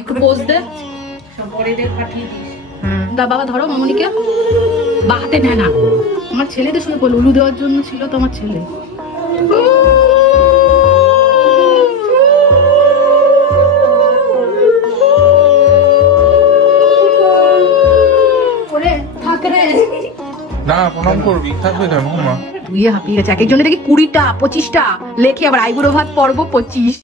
একটু পোজ দে, দা বাবা ধরো মামনিকে, বাহাতে নেয় না। আমার ছেলেদের সঙ্গে বল, উলু দেওয়ার জন্য ছিল তো আমার ছেলে। না প্রণাম করবি, থাকবে কেন মা? তুই হাঁপিয়ে গেছে, এক একজনে দেখি 20টা 25টা লেখে, আবার আইবুড়ো ভাত পর্ব 25।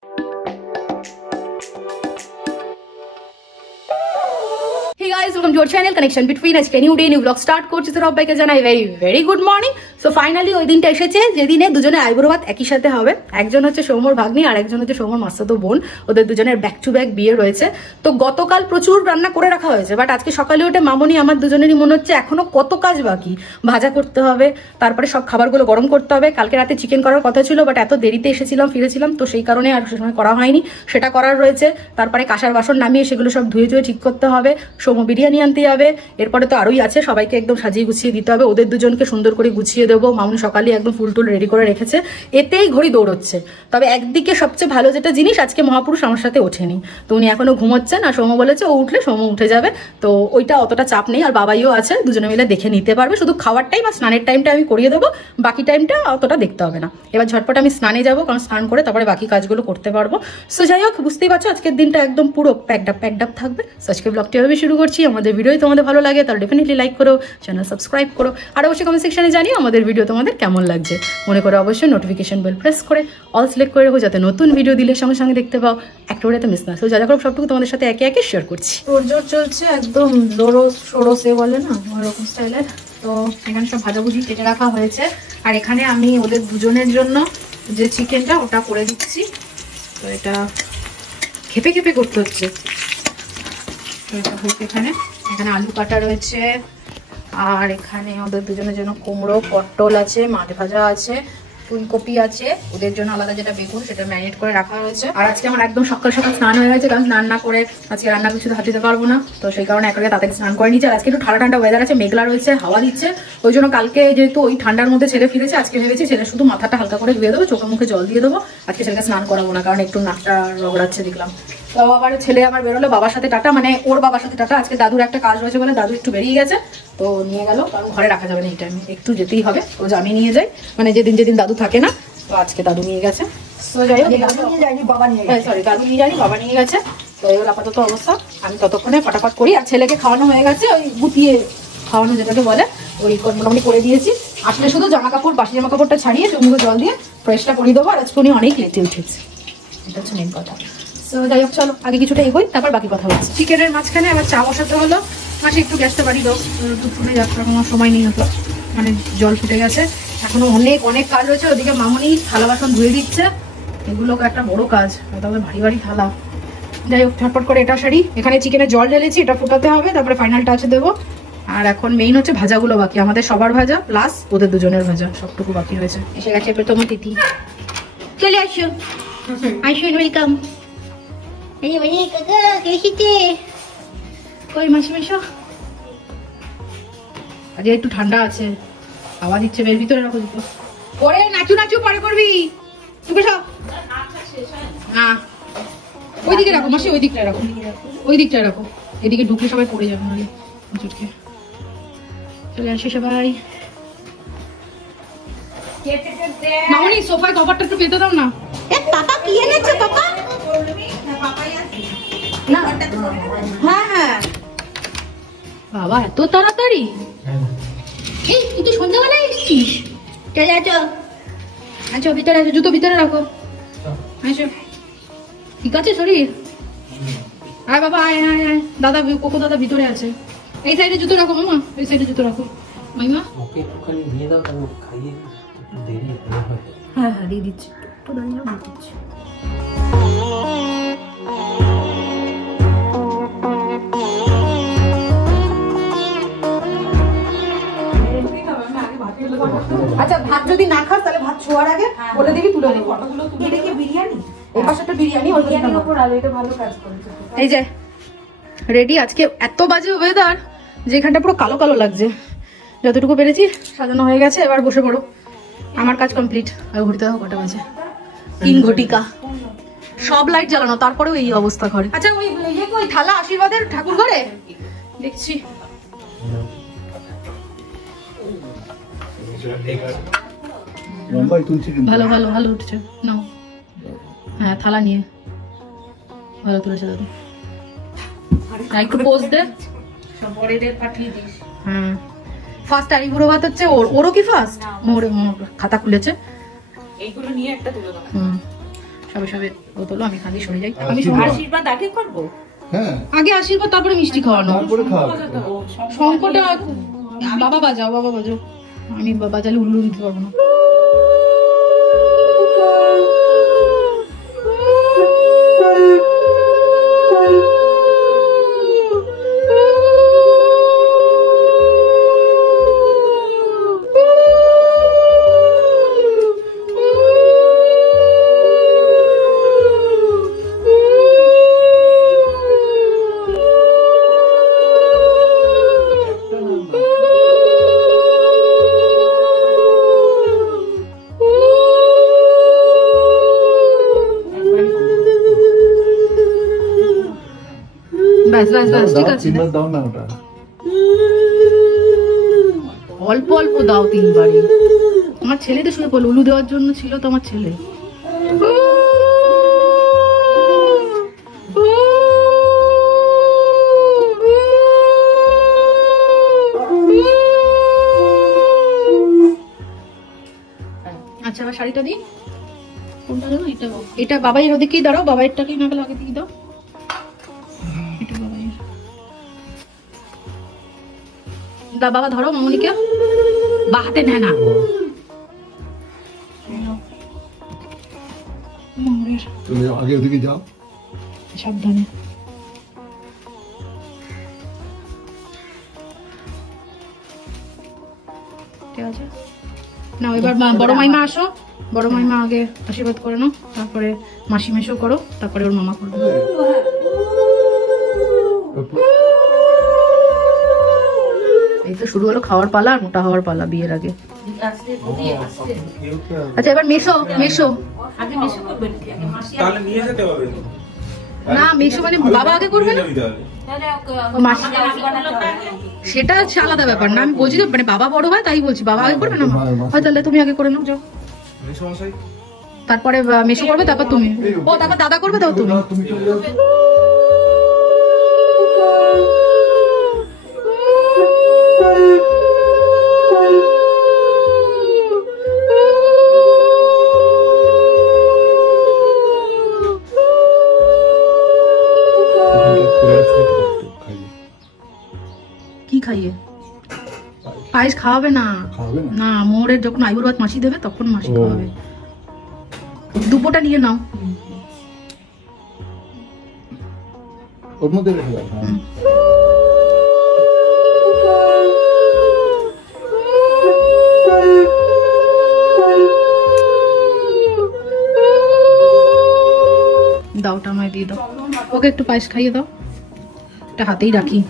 Hey guys, welcome to our channel Connection Between. আজকে new day new blog start করছি, তো সবাইকে জানাই very good morning. So finally ওই দিনটা এসেছে যেদিনে দুজনে আইবুড়ো ভাত একই সাথে হবে। একজন হচ্ছে সৌম্যর ভাগ্নি আর একজন হচ্ছে সৌম্যর মাস্তাতো বোন। ওদের দুজনের ব্যাক টু ব্যাক বিয়ে রয়েছে। তো গতকাল প্রচুর রান্না করে রাখা হয়েছে, বাট আজকে সকালে উঠে মামনি আমার দুজনেরই মনে হচ্ছে এখনো কত কাজ বাকি। ভাজা করতে হবে, তারপরে সব খাবারগুলো গরম করতে হবে। কালকে রাতে চিকেন করার কথা ছিল, বাট এত দেরিতে ফিরেছিলাম, তো সেই কারণে আর সে সময় করা হয়নি। সেটা করার রয়েছে। তারপরে কাঁসার বাসন নামিয়ে সেগুলো সব ধুয়ে ঠিক করতে হবে। সৌম্য বিরিয়ানি আনতে যাবে, এরপরে তো আরোই আছে, সবাইকে একদম সাজিয়ে গুছিয়ে দিতে হবে। ওদের দুজনকে সুন্দর করে গুছিয়ে দেবো। মামুনি সকালে একদম ফুল টুল রেডি করে রেখেছে, এতেই ঘড়ি দৌড়চ্ছে। তবে একদিকে সবচেয়ে ভালো যেটা জিনিস, আজকে মহাপুরুষ আমার সাথে ওঠেনি, তো উনি এখনো ঘুমোচ্ছেন। আর সৌম্য বলেছে ও উঠলে সৌম্য উঠে যাবে, তো ওইটা অতটা চাপ নেই। আর বাবাইও আছে, দুজনে মিলে দেখে নিতে পারবে। শুধু খাওয়ার টাইম আর স্নানের টাইমটা আমি করিয়ে দেবো, বাকি টাইমটা অতটা দেখতে হবে না। এবার ঝটপট আমি স্নানে যাবো, কারণ স্নান করে তারপরে বাকি কাজগুলো করতে পারবো। সো যাই হোক, বুঝতেই পারছো আজকের দিনটা একদম পুরো প্যাকড আপ থাকবে। সো আজকে ব্লগটি এভাবে শুরু করছি। আমাদের ভিডিও তোমাদের ভালো লাগে তাহলে ডেফিনেটলি লাইক করো, চ্যানেল সাবস্ক্রাইব করো, আর অবশ্যই কমেন্ট সেকশনে জানিও আমাদের ভিডিও তোমাদের কেমন লাগছে। মনে করো অবশ্যই নোটিফিকেশন বেল প্রেস করে অল সিলেক্ট করে রাখো, যাতে নতুন ভিডিও দিলে সঙ্গে সঙ্গে দেখতে পাও, একটা করে মিস না। তো যা যা করো সবটুকু তোমাদের সাথে একে একে শেয়ার করছি। জোর চলছে একদম জোরো সে বলে না, ওরকম স্টাইলের। তো এখানে সব ভাজাভুজি কেটে রাখা হয়েছে, আর এখানে আমি ওদের দুজনের জন্য যে চিকেনটা ওটা করে দিচ্ছি। তো এটা খেপে করতে হচ্ছে। তো এটা হোক, এখানে আলু কাটা রয়েছে, আর এখানে ওদের দুজনের জন্য কুমড়ো, পটল আছে, মাছ ভাজা আছে, ফুলকপি আছে, ওদের জন্য আলাদা যেটা বেগুন সেটা ম্যারিনেট করে রাখা হয়েছে। আর আজকে আমার একদম সকাল স্নান হয়ে গেছে, কারণ স্নান না করে আজকে রান্না কিছু হাত দিতে পারবো না, তো সেই কারণে একেবারে তাড়াতাড়ি স্নান করে নিচ্ছে। আর আজকে একটু ঠান্ডা ওয়েদার আছে, মেঘলা রয়েছে, হাওয়া দিচ্ছে, ওই জন্য কালকে যেহেতু ওই ঠান্ডার মধ্যে ছেলে ফিরেছে, আজকে ভেবেছি ছেলে শুধু মাথাটা হালকা করে ধুয়ে দেবো, চোখে মুখে জল দিয়ে দেবো। আজকে ছেলেকে স্নান করাবো না, কারণ একটু নাকটা রগড়াচ্ছে দেখলাম। তো আবার ছেলে আবার বেরোলো বাবার সাথে টাটা, মানে ওর বাবার সাথে টাটা। আজকে দাদুর একটা কাজ রয়েছে বলে দাদু একটু বেরিয়ে গেছে, তো নিয়ে গেল, কারণ ঘরে রাখা যাবে না এই টাইমে, একটু যেতেই হবে। ও আমি নিয়ে যাই, মানে যেদিন দাদু থাকে না, তো আজকে দাদু নিয়ে গেছে। দাদু নিয়ে যায়নি, বাবা নিয়ে গেছে। তো এবার আপাতত অবস্থা আমি ততক্ষণে ফটাফট করি। আর ছেলেকে খাওয়ানো হয়ে গেছে, ওই গুটিয়ে খাওয়ানো যেটাকে বলে, ওই মোটামুটি করে দিয়েছি। আসলে শুধু বাসি জামা কাপড়টা ছাড়িয়ে চুমুকে জল দিয়ে ফ্রেশটা করে দেবো। আর আজকে উনি অনেক লেটে উঠেছে, এটা হচ্ছে মেন কথা। তো যাই হোক, চলো আগে কিছুটা এগোই, তারপর বাকি কথা হচ্ছে। চিকেনের মাঝখানে আবার চা বসাতে হলো। মাসে একটু গ্যাসটা বাড়ি দাও, দুধ ফুটে যাচ্ছে, কোনো সময় নেই হতো, মানে জল ফুটে গেছে, এখনো অনেক কাজ রয়েছে। ওদিকে মামনি থালা বাসন ধুয়ে দিচ্ছে, এগুলো একটা বড় কাজ, তবে ভারী থালা। যাই হোক, ঝটপট করে এটা সারি। এখানে চিকেনের জল ঢেলেছি, এটা ফোটাতে হবে, তারপরে ফাইনাল টাচে দেবো। আর এখন মেইন হচ্ছে ভাজাগুলো বাকি, আমাদের সবার ভাজা প্লাস ওদের দুজনের ভাজা, সবটুকু বাকি রয়েছে। এসে গেছে তোমার তিথি, চলে আসো, আসুন, ওয়েলকাম। কই মাসি মেশো, আজকে একটু ঠান্ডা আছে, হাওয়া দিচ্ছে, বের ভিতরে রাখো দুটো। পরে নাচু পরে করবি, চুপে সব না, ওই দিকে রাখো মাসি, ওই দিকটায় রাখো, এদিকে ঢুকলে সবাই পড়ে যাবে নাহলে চুটকে। চলে আসি সবাই। মামনি সোফায় কভারটা একটু পেতে দাও না। পাপা কি এনেছে পাপা? হ্যাঁ বাবা, এত তাড়াতাড়ি? এই তুই তো সন্ধ্যাবেলায় এসছিস। চলে আছো ভিতরে আছো, জুতো ভিতরে রাখো, আসো। ঠিক আছে শরীর? আয় বাবা, আয় দাদা, কোকো দাদা ভিতরে আছে। এই সাইডে জুতো রাখো মামা, এই সাইডে জুতো রাখো মাইমা। হ্যাঁ দিয়ে দিচ্ছি, একটু দাঁড়িয়ে দিয়ে দিচ্ছি। আচ্ছা, ভাত যদি না খাস তাহলে ভাত ছোঁয়ার আগে বলে দিবি, তুলে নেবো। এটা কি বিরিয়ানি? এই পাশে বিরিয়ানি, বিরিয়ানির উপর আলু, এটা ভালো কাজ করেছে। এই যে রেডি। আজকে এত বাজে ওয়েদার যে এখানটা পুরো কালো লাগছে। যতটুকু পেরেছি সাজানো হয়ে গেছে, এবার বসে পড়ো, আমার কাজ কমপ্লিট। আর ঘুরতে দাও, কটা বাজে? 3 ঘটিকা। সব লাইট জ্বালানো, তারপরেও এই অবস্থা ঘরে। আচ্ছা ওই ওই থালা আশীর্বাদের ঠাকুর ঘরে দেখছি। ভালো ভালো ভালো উঠছে নাও। হ্যাঁ থালা নিয়ে ভালো তুলেছে দাদা। একটু পোজ দে, সব বড়দের পাঠিয়ে দিস। হ্যাঁ ফার্স্ট আইবুড়ো ভাত হচ্ছে ওর, ওরও কি ফার্স্ট? মোর খাতা খুলেছে, এইগুলো নিয়ে একটা তুলে দাও। সবে সবে ও তোলো, আমি খালি সরে যাই। আমি আশীর্বাদ আগে করব। হ্যাঁ আগে আশীর্বাদ, তারপরে মিষ্টি খাওয়ানো, তারপরে খাওয়ানো। শঙ্করটা বাবা বাজাও, বাবা বাজাও। আমি বাজালে উল্লু দিতে পারবো না। অল্প অল্প দাও তিনবারই। আমার ছেলে তো শুয়ে পড়লো, উলু দেওয়ার জন্য ছিল তো আমার ছেলে। আচ্ছা আবার শাড়িটা দিই, কোনটা দেবো? এটা এটা বাবাইয়ের ওদিকেই দাঁড়াও, বাবাইয়েরটাকেই না গেলে আগে দিকে দাও। বাবা ধরো মামুনিকে, বা হাতে নেয় না। তুমি আগে ওদিকে যাও, সাবধানে। ঠিক আছে নাও, এবার বড় মাইমা আসো। বড় মাইমা আগে আশীর্বাদ করে নাও, তারপরে মাসি মেশো করো, তারপরে ওর মামা করবে। এই তো শুরু হলো খাওয়ার পালা আর মোটা হওয়ার পালা বিয়ের আগে। আচ্ছা এবার মেশো, মেশো না, মেশো মানে বাবা আগে করবে না, সেটা হচ্ছে আলাদা ব্যাপার না। আমি বলছি মানে বাবা বড় হয় তাই বলছি, বাবা আগে করবে না। হয় তাহলে তুমি আগে করে নাও, যাও। তারপরে মেশো করবে, তারপর তুমি, ও তারপর দাদা করবে, তাও তুমি। কি খাইয়ে? পায়েস খাওয়াবে না, না মোড়ের যখন আইবুড়ো ভাত মাসি দেবে তখন মাসি খাওয়াবে। দুপোটা নিয়ে নাও, ওর মধ্যে রেখে দাও। দাওটা আমায় দিয়ে দাও, ওকে একটু পায়েস খাইয়ে দাও, এটা হাতেই রাখি।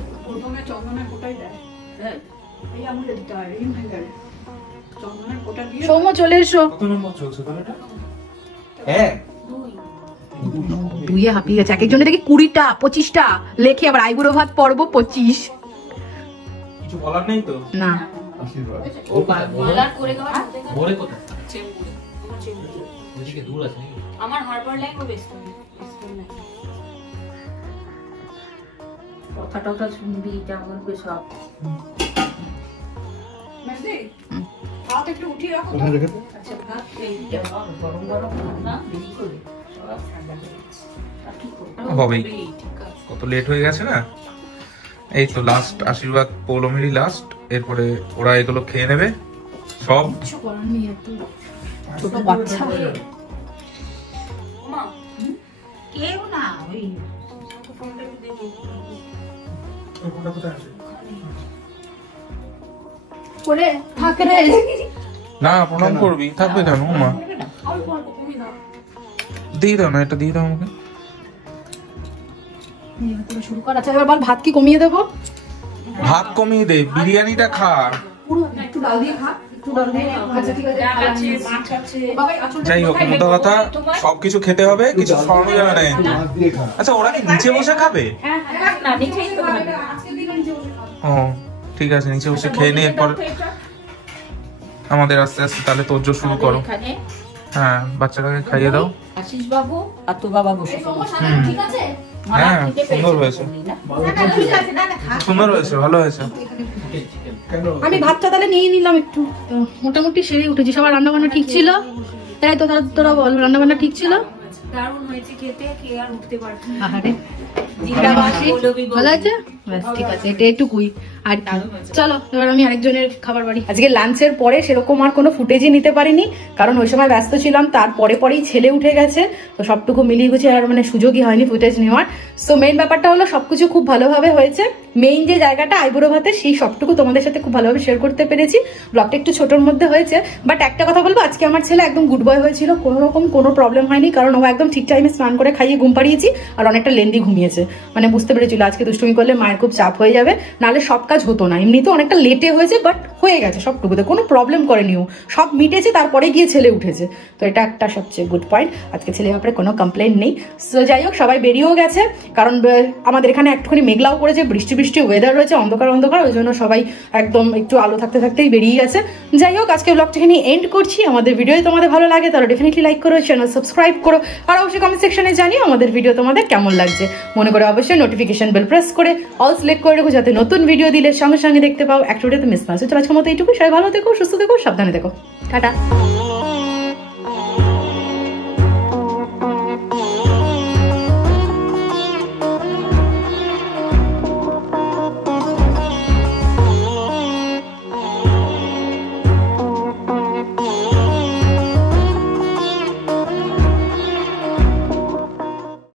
সৌম্য চলে এসো। দুইয়ে হাঁপিয়ে গেছে, এক একজনের দেখি 20টা 25টা লেখে, আবার আইবুড়ো ভাত পর্ব 25। কিছু বলার নেই তো না, আমার হারবার ল্যাঙ্গুয়েজ কথা টথা শুনবি, যেমন সব ভাত একটু উঠিয়ে রাখো। আচ্ছা ভাত গরম গরম না দেরি করে হবেই, কত লেট হয়ে গেছে না। এই তো লাস্ট আশীর্বাদ পৌলমেরই লাস্ট, এরপরে ওরা এগুলো খেয়ে নেবে সব। কিছু করার নেই, একটু ছোট বাচ্চা। মা কেউ না, ওই করে থাকে রে না, প্রণাম করবি, থাকবে কেন মা? দিয়ে দাও না, এটা দিয়ে দাও আমাকে। শুরু কর। আচ্ছা এবার বল, ভাত কি কমিয়ে দেবো? ভাত কমিয়ে দে, বিরিয়ানিটা খা। পুরো একটু ডাল দিয়ে খা। আচ্ছা ঠিক আছে, ডাল আছে, মাছ আছে। বাবাই আঁচলটা যাই হোক, মোটা কথা সবকিছু খেতে হবে, কিছু খাওয়ানো যাবে না কিন্তু। হাত দিয়ে খা। আচ্ছা, ওরা কি নিচে বসে খাবে? হ্যাঁ, হ্যাঁ, না, নিচেই তো খাবে। আজকের দিনে নিচে বসে খাবো। ও ঠিক আছে, নিচে বসে খেয়ে নিয়ে এরপর আমাদের আস্তে আস্তে তাহলে তোরজোর শুরু করো। এখানে হ্যাঁ, বাচ্চাটাকে খাইয়ে দাও। আশিস বাবু আর তো বাবা বসে ঠিক আছে? হ্যাঁ, সুন্দর হয়েছে, সুন্দর হয়েছে, ভালো হয়েছে। কেন? আমি ভাতটা তাহলে নিয়ে নিলাম একটু। তো মোটামুটি সেরে উঠেছি, সবার রান্না বান্না ঠিক ছিল? তাই তো, তোরা বল, রান্না বান্না ঠিক ছিল? দারুণ হয়েছে খেতে, খেয়ে আর উঠতে পারছি না। আহারে, ভালো আছে? ব্যাস ঠিক আছে, এটা একটুকুই। আর চলো এবার আমি আরেকজনের খাবার বাড়ি। আজকে লাঞ্চের পরে সেরকম আর কোনো ফুটেজই নিতে পারিনি, কারণ ওই সময় ব্যস্ত ছিলাম। তারপরে পরেই ছেলে উঠে গেছে, তো সবটুকু মিলিয়ে গুছিয়ে আর মানে সুযোগই হয়নি ফুটেজ নেওয়ার। সো মেইন ব্যাপারটা হলো সবকিছু খুব ভালোভাবে হয়েছে। মেইন যে জায়গাটা আইবুড়ো ভাতে, সেই সবটুকু তোমাদের সাথে খুব ভালোভাবে শেয়ার করতে পেরেছি। ব্লগটা একটু ছোটোর মধ্যে হয়েছে, বাট একটা কথা বলবো, আজকে আমার ছেলে একদম গুড বয় হয়েছিল, কোনো রকম কোনো প্রবলেম হয়নি, কারণ ও একদম ঠিক টাইমে স্নান করে খাইয়ে ঘুম পাড়িয়েছি, আর অনেকটা লেন্দি ঘুমিয়েছে। মানে বুঝতে পেরেছিল আজকে দুষ্টুমি করলে মায়ের খুব চাপ হয়ে যাবে, নাহলে সব কাজ হতো না। এমনিতে অনেকটা লেটে হয়েছে, বাট হয়ে গেছে সবটুকুতে, কোনো প্রবলেম করেনি ও, সব মিটেছে, তারপরে গিয়ে ছেলে উঠেছে। তো এটা একটা সবচেয়ে গুড পয়েন্ট, আজকে ছেলের ব্যাপারে কোনো কমপ্লেন নেই। সো যাই হোক, সবাই বেরিয়েও গেছে, কারণ আমাদের এখানে একটুখানি মেঘলাও করেছে, বৃষ্টি বৃষ্টি ওয়েদার রয়েছে, অন্ধকার অন্ধকার, ওই জন্য সবাই একদম একটু আলো থাকতে থাকতেই বেরিয়ে গেছে। যাই হোক, আজকে ব্লগটা এখানে এন্ড করছি। আমাদের ভিডিও তোমাদের ভালো লাগে তাহলে ডেফিনেটলি লাইক করো, চ্যানেল সাবস্ক্রাইব করো, আর অবশ্যই কমেন্ট সেকশনে জানিও আমাদের ভিডিও তোমাদের কেমন লাগছে। মনে করো অবশ্যই নোটিফিকেশন বেল প্রেস করে অল সিলেক্ট করে রাখো, যাতে নতুন ভিডিও দিলে সঙ্গে সঙ্গে দেখতে পাও, একটা ভিডিওতে মিস না হয়। চলো আজকের মতো এইটুকু, সবাই ভালো থেকো, সুস্থ থেকো, সাবধানে থেকো, টাটা।